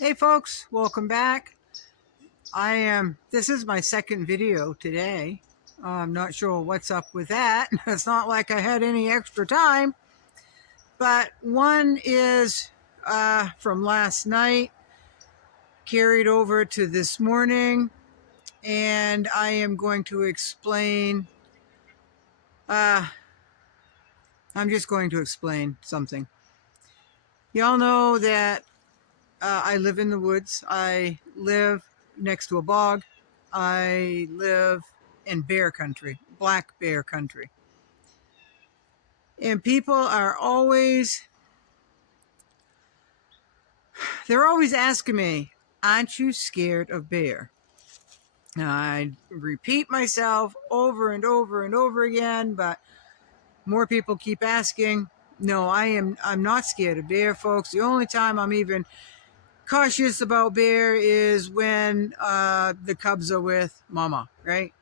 Hey folks, welcome back. This is my second video today. I'm not sure what's up with that. It's not like I had any extra time, but one is from last night, carried over to this morning, and I am going to explain, uh, I'm just going to explain something. Y'all know that I live in the woods. I live next to a bog. I live in bear country, black bear country. And people are they're always asking me, aren't you scared of bear? Now, I repeat myself over and over and over again, but more people keep asking. No, I'm not scared of bear, folks. The only time I'm even cautious about bear is when the cubs are with mama, right?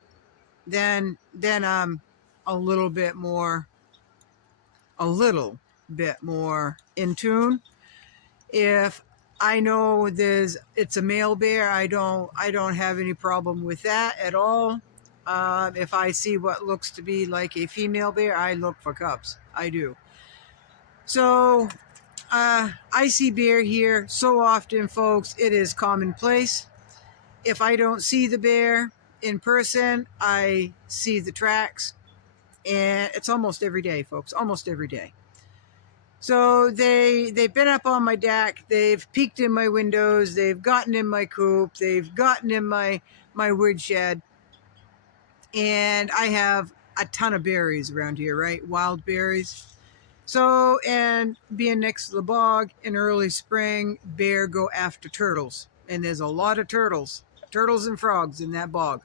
Then I'm a little bit more in tune. If I know it's a male bear, I don't have any problem with that at all. If I see what looks to be like a female bear, I look for cubs. I do. So I see bear here so often, folks. It is commonplace. If I don't see the bear in person, I see the tracks, and it's almost every day, folks. Almost every day. So they've been up on my deck. They've peeked in my windows. They've gotten in my coop. They've gotten in my woodshed, and I have a ton of berries around here, right? Wild berries. So, and being next to the bog in early spring, bear go after turtles, and there's a lot of turtles and frogs in that bog.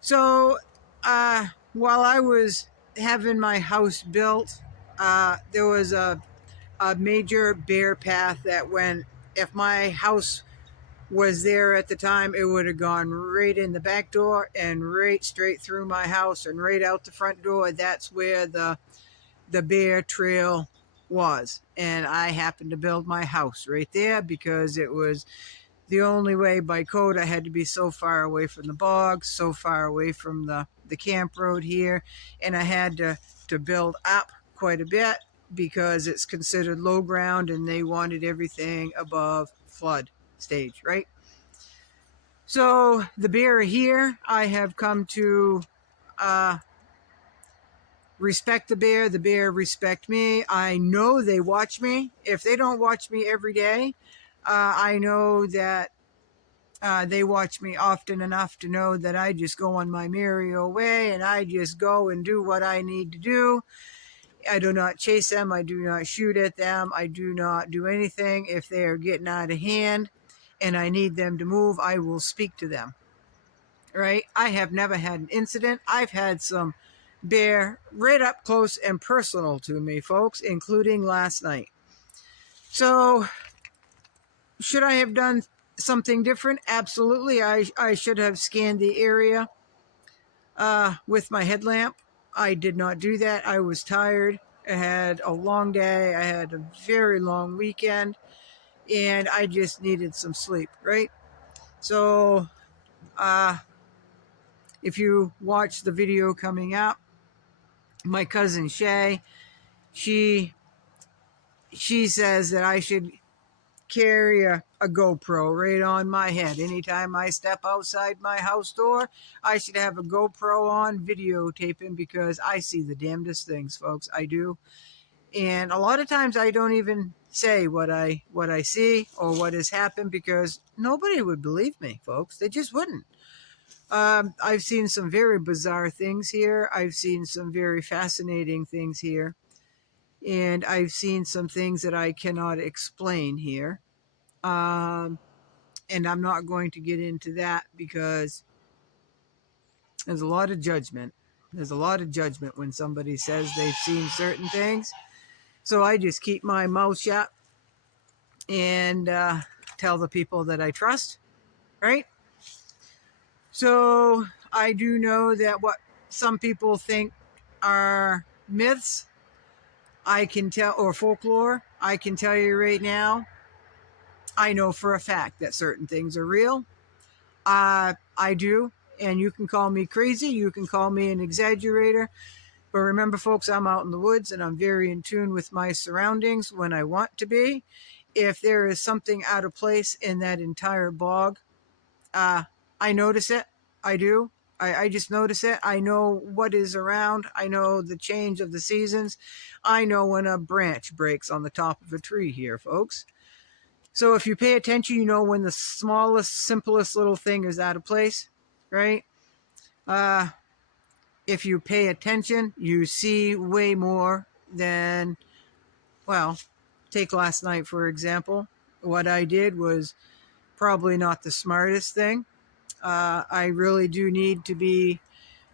So, while I was having my house built, there was a major bear path that went, if my house was there at the time, it would have gone right in the back door and right straight through my house and right out the front door. That's where the bear trail was. And I happened to build my house right there because it was the only way by code. I had to be so far away from the bog, so far away from the camp road here, and I had to build up quite a bit because it's considered low ground and they wanted everything above flood stage, right? So the bear here, I have come to respect the bear respect me. I know they watch me. If they don't watch me every day, I know that they watch me often enough to know that I just go on my merry old way and I just go and do what I need to do. I do not chase them. I do not shoot at them. I do not do anything. If they are getting out of hand and I need them to move, I will speak to them. Right? I have never had an incident. I've had some bear right up close and personal to me, folks, including last night. So, should I have done something different? Absolutely. I should have scanned the area with my headlamp. I did not do that. I was tired. I had a long day. I had a very long weekend, and I just needed some sleep, right? So, if you watch the video coming up, my cousin Shay, she says that I should carry a GoPro right on my head. Anytime I step outside my house door, I should have a GoPro on videotaping because I see the damnedest things, folks. I do. And a lot of times I don't even say what I see or what has happened because nobody would believe me, folks. They just wouldn't. I've seen some very bizarre things here. I've seen some very fascinating things here. And I've seen some things that I cannot explain here. And I'm not going to get into that because there's a lot of judgment. There's a lot of judgment when somebody says they've seen certain things. So I just keep my mouth shut and tell the people that I trust, right? So I do know that what some people think are myths, I can tell, or folklore, I can tell you right now, I know for a fact that certain things are real. I do, and you can call me crazy, you can call me an exaggerator, but remember, folks, I'm out in the woods and I'm very in tune with my surroundings when I want to be. If there is something out of place in that entire bog, I notice it. I do. I just notice it. I know what is around. I know the change of the seasons. I know when a branch breaks on the top of a tree here, folks. So if you pay attention, you know when the smallest, simplest little thing is out of place, right? If you pay attention, you see way more than, well, take last night, for example. What I did was probably not the smartest thing. I really do need to be,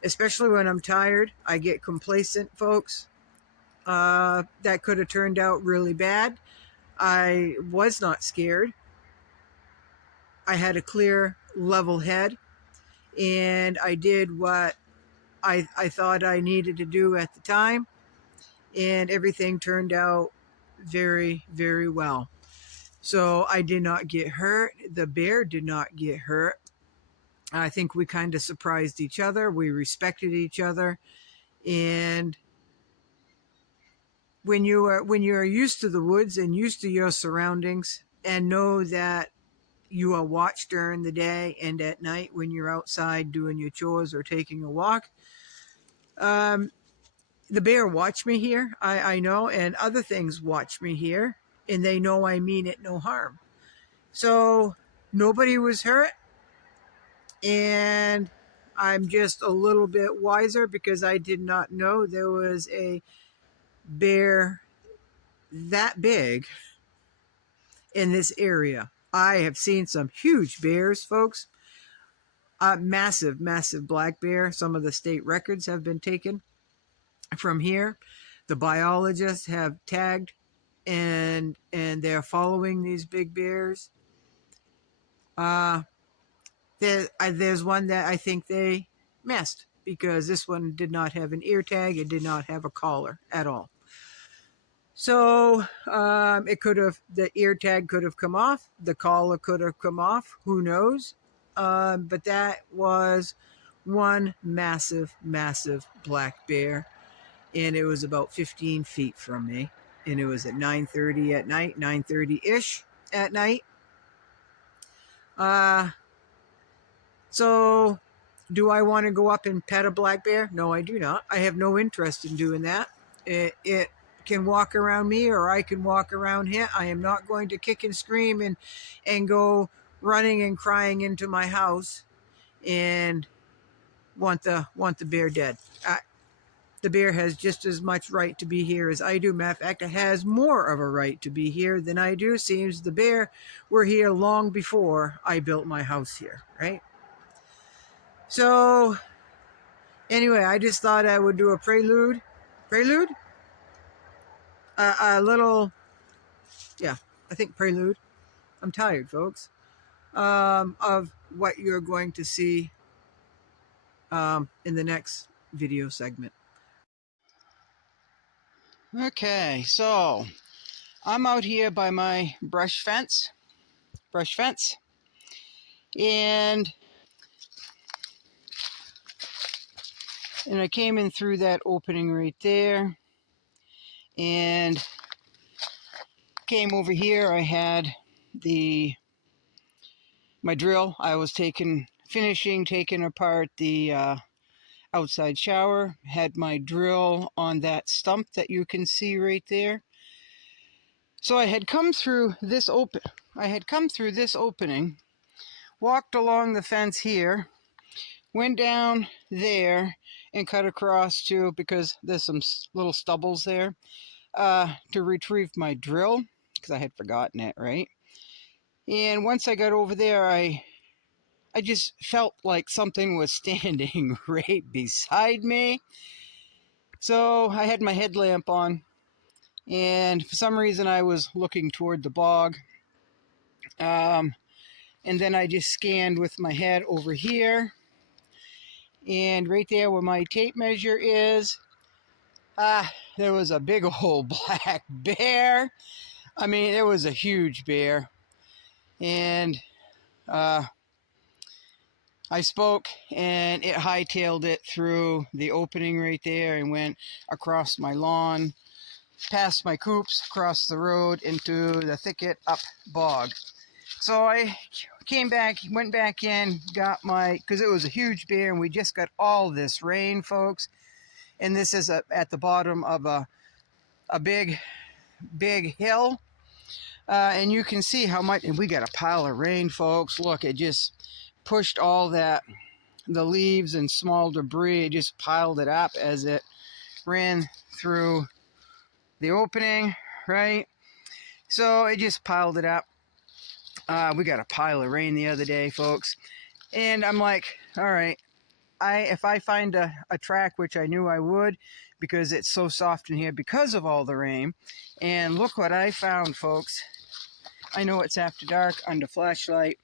especially when I'm tired, I get complacent, folks. That could have turned out really bad. I was not scared. I had a clear, level head, and I did what I thought I needed to do at the time, and everything turned out very, very well. So I did not get hurt. The bear did not get hurt. I think we kind of surprised each other. We respected each other. And when you're used to the woods and used to your surroundings and know that you are watched during the day and at night when you're outside doing your chores or taking a walk, the bear watched me here. I know, and other things watch me here, and they know I mean it no harm. So nobody was hurt, and I'm just a little bit wiser because I did not know there was a bear that big in this area. I have seen some huge bears, folks. Massive, massive black bear. Some of the state records have been taken from here. The biologists have tagged and they're following these big bears. There's one that I think they missed because this one did not have an ear tag. It did not have a collar at all. So the ear tag could have come off. The collar could have come off. Who knows? But that was one massive, massive black bear. And it was about 15 feet from me. And it was at 9:30 at night, 9:30-ish at night. So do I want to go up and pet a black bear? No, I do not. I have no interest in doing that. It can walk around me or I can walk around him. I am not going to kick and scream and go running and crying into my house and want the bear dead. The bear has just as much right to be here as I do. Matter of fact, it has more of a right to be here than I do. Seems the bear were here long before I built my house here, right? So anyway, I just thought I would do a prelude, a little, yeah, I think prelude. I'm tired, folks, of what you're going to see in the next video segment. Okay, so I'm out here by my brush fence, and I came in through that opening right there, and came over here. I had my drill. I was taking apart the outside shower, had my drill on that stump that you can see right there. So I had come through this opening, walked along the fence here, went down there and cut across to, because there's some little stubbles there, to retrieve my drill, because I had forgotten it, right? And once I got over there, I just felt like something was standing right beside me. So I had my headlamp on, and for some reason I was looking toward the bog. And then I just scanned with my head over here. And right there where my tape measure is, there was a big old black bear. I mean, it was a huge bear. and I spoke, and it hightailed it through the opening right there and went across my lawn, past my coops, across the road into the thicket, up bog. So I went back in, got because it was a huge bear, and we just got all this rain, folks. And this is at the bottom of a big hill. And you can see how much, and we got a pile of rain, folks. Look, it just pushed all the leaves and small debris. It just piled it up as it ran through the opening, right? So it just piled it up. We got a pile of rain the other day, folks. And I'm like, all right, if I find a track, which I knew I would, because it's so soft in here because of all the rain. And look what I found, folks. I know it's after dark under flashlight,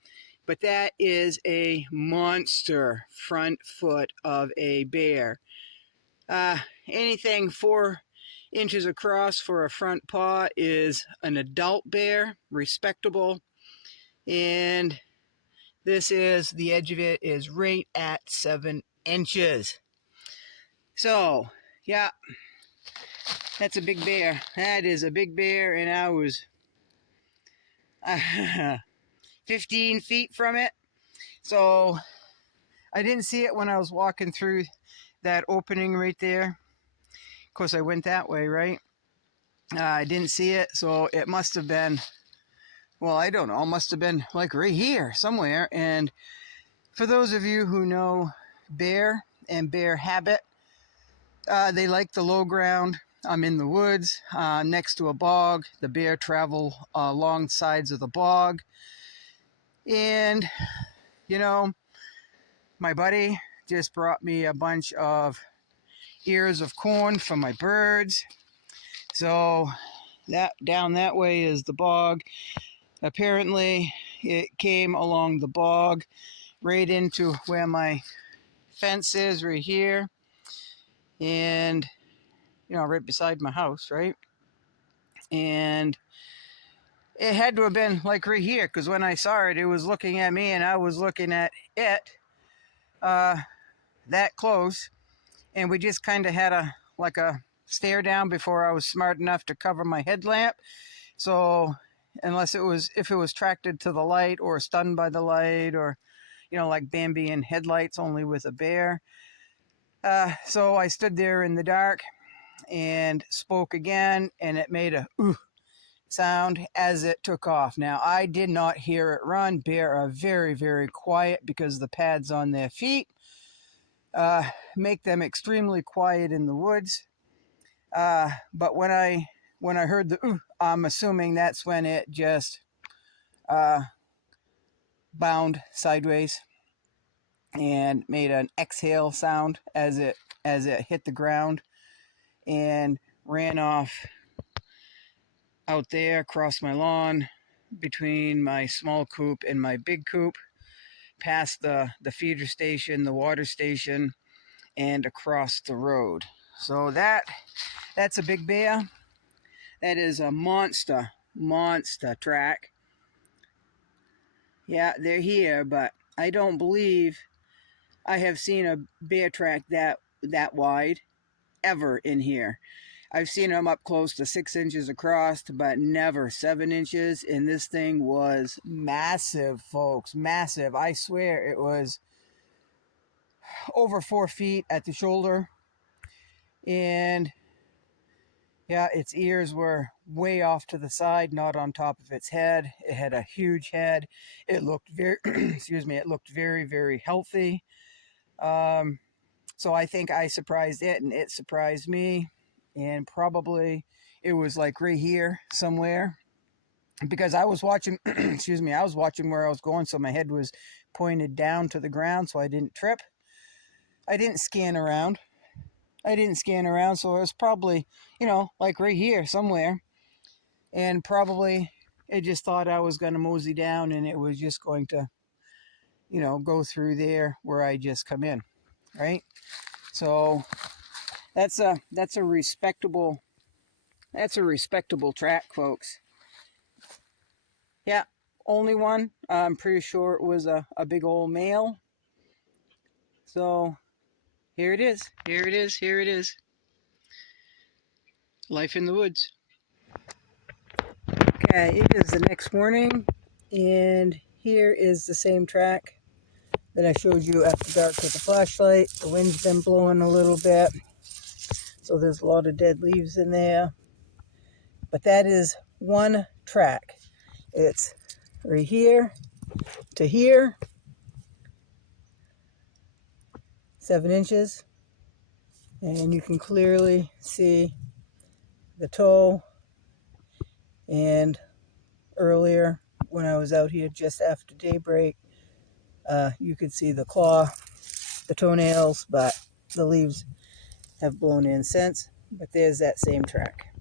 but that is a monster front foot of a bear. Anything 4 inches across for a front paw is an adult bear, respectable. And the edge of it is right at 7 inches. So, yeah, that's a big bear. That is a big bear, and I was 15 feet from it. So, I didn't see it when I was walking through that opening right there. Of course, I went that way, right? I didn't see it, so it must have been, well, I don't know, it must have been like right here somewhere. And for those of you who know bear and bear habit, they like the low ground. I'm in the woods next to a bog. The bear travel along sides of the bog. And, you know, my buddy just brought me a bunch of ears of corn for my birds. So that down that way is the bog. Apparently, it came along the bog right into where my fence is right here. And, you know, right beside my house, right? And it had to have been like right here, because when I saw it, it was looking at me and I was looking at it that close. And we just kind of had a stare down before I was smart enough to cover my headlamp. So unless if it was attracted to the light or stunned by the light, or, you know, like Bambi in headlights, only with a bear. So I stood there in the dark and spoke again, and it made a ooh sound as it took off. Now, I did not hear it run. Bear are very, very quiet because the pads on their feet make them extremely quiet in the woods. But when I heard the ooh, I'm assuming that's when it just bound sideways and made an exhale sound as it hit the ground and ran off out there across my lawn between my small coop and my big coop, past the feeder station, the water station, and across the road. So that's a big bear. That is a monster track. Yeah, they're here, but I don't believe I have seen a bear track that wide ever in here. I've seen them up close to 6 inches across, but never 7 inches. And this thing was massive, folks. Massive. I swear it was over 4 feet at the shoulder. And yeah, its ears were way off to the side, not on top of its head. It had a huge head. It looked very, excuse me, it looked very, very healthy. So I think I surprised it and it surprised me. And probably it was like right here somewhere, because I was watching, excuse me, I was watching where I was going. So my head was pointed down to the ground so I didn't trip. I didn't scan around. So it was probably, you know, like right here somewhere. And probably it just thought I was going to mosey down and it was just going to, you know, go through there where I just come in, right? So that's a respectable track, folks. Yeah, only one. I'm pretty sure it was a big old male. So here it is. Here it is. Here it is. Life in the woods. Okay, it is the next morning, and here is the same track that I showed you after dark with the flashlight. The wind's been blowing a little bit, so there's a lot of dead leaves in there. But that is one track. It's right here to here, 7 inches, and you can clearly see the toe. And earlier when I was out here just after daybreak, you could see the claw, the toenails, but the leaves have blown in since. But there's that same track.